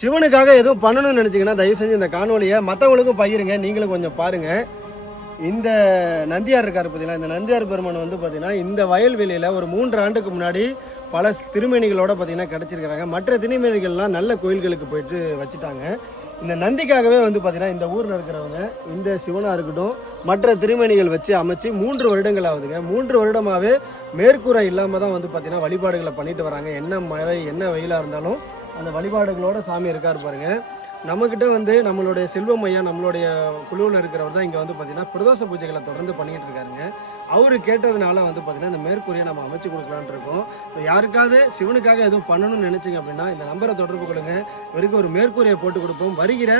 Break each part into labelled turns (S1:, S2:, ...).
S1: சிவனுக்காக எதுவும் பண்ணணும்னு நினச்சிங்கன்னா தயவு செஞ்சு இந்த காணொலியை மற்றவங்களுக்கும் பகிருங்க. நீங்களும் கொஞ்சம் பாருங்கள் இந்த நந்தியார் இருக்கார் பார்த்தீங்கன்னா இந்த நந்தியார் பெருமான் வந்து பார்த்தீங்கன்னா இந்த வயல்வெளியில் ஒரு மூன்று ஆண்டுக்கு முன்னாடி பல திருமேனிகளோட பார்த்தீங்கன்னா கிடச்சிருக்கிறாங்க. மற்ற திருமேனிகள்லாம் நல்ல கோயில்களுக்கு போயிட்டு வச்சுட்டாங்க. இந்த நந்திக்காகவே வந்து பார்த்தீங்கன்னா இந்த ஊரில் இருக்கிறவங்க இந்த சிவனாக இருக்கட்டும் மற்ற திருமேனிகள் வச்சு அமைச்சு மூன்று வருடங்கள் ஆகுதுங்க மூன்று வருடமாகவே மேற்கூரை இல்லாமல் தான் வந்து பார்த்தீங்கன்னா வழிபாடுகளை பண்ணிட்டு வராங்க. என்ன மழை என்ன வெயிலாக இருந்தாலும் அந்த வழிபாடுகளோட சாமி இருக்கார் பாருங்க. நம்மக்கிட்ட வந்து நம்மளுடைய செல்வம் ஐயா நம்மளுடைய குழுவில் இருக்கிறவர் தான் இங்கே வந்து பார்த்தீங்கன்னா பிரதோஷ பூஜைகளை தொடர்ந்து பண்ணிக்கிட்டு இருக்காருங்க. அவரு கேட்டதுனால வந்து பார்த்தீங்கன்னா இந்த மேற்கூறியை நம்ம அமைச்சு கொடுக்கலான்னு இருக்கோம். இப்போ யாருக்காவது சிவனுக்காக எதுவும் பண்ணணும்னு நினச்சிங்க அப்படின்னா இந்த நம்பரை தொடர்பு கொடுங்க இவருக்கு ஒரு மேற்கூரையை போட்டு கொடுப்போம். வருகிற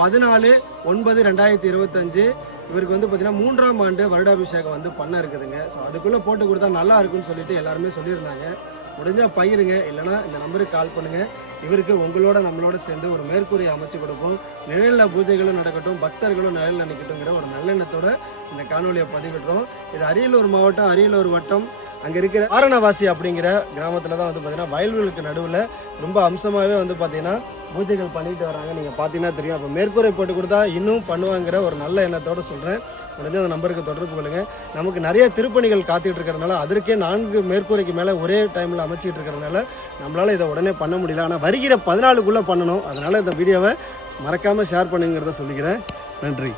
S1: பதினாலு ஒன்பது ரெண்டாயிரத்தி இருபத்தஞ்சு இவருக்கு வந்து பார்த்தீங்கன்னா மூன்றாம் ஆண்டு வருடாபிஷேகம் வந்து பண்ண இருக்குதுங்க. ஸோ அதுக்குள்ளே போட்டு கொடுத்தா நல்லா இருக்குன்னு சொல்லிட்டு எல்லாருமே சொல்லியிருந்தாங்க. முடிஞ்சால் பயிருங்க இல்லைனா இந்த நம்பருக்கு கால் பண்ணுங்கள் இவருக்கு உங்களோட நம்மளோட சேர்ந்து ஒரு மேற்கூரையை அமைச்சு கொடுப்போம். நிழலில் பூஜைகளும் நடக்கட்டும் பக்தர்களும் நிழலில் நிற்கட்டும்ங்கிற ஒரு நல்லெண்ணத்தோட இந்த காணொலியை பதிவிடுறோம். இது அரியலூர் மாவட்டம் அரியலூர் வட்டம். அங்கே இருக்கிற ஆரணவாசி அப்படிங்கிற கிராமத்தில் தான் வந்து பார்த்தீங்கன்னா வயல்களுக்கு நடுவில் ரொம்ப அம்சமாகவே வந்து பார்த்தீங்கன்னா பூஜைகள் பண்ணிட்டு வராங்க நீங்கள் பார்த்தீங்கன்னா தெரியும். அப்போ மேற்கூரை போட்டு கொடுத்தா இன்னும் பண்ணுவாங்கிற ஒரு நல்ல எண்ணத்தோடு சொல்கிறேன் உடனே அந்த நம்பருக்கு தொடர்பு கொள்ளுங்கள் நமக்கு நிறைய திருப்பணிகள் காத்துட்டு இருக்கிறதுனால அதற்கே நான்கு மேற்கூரைக்கு மேலே ஒரே டைமில் அமைச்சிட்டு இருக்கிறதுனால நம்மளால் இதை உடனே பண்ண முடியல. ஆனால் வருகிற பதினாலுக்குள்ளே பண்ணணும். அதனால் இந்த வீடியோவை மறக்காமல் ஷேர் பண்ணுங்கிறத சொல்லிக்கிறேன். நன்றி.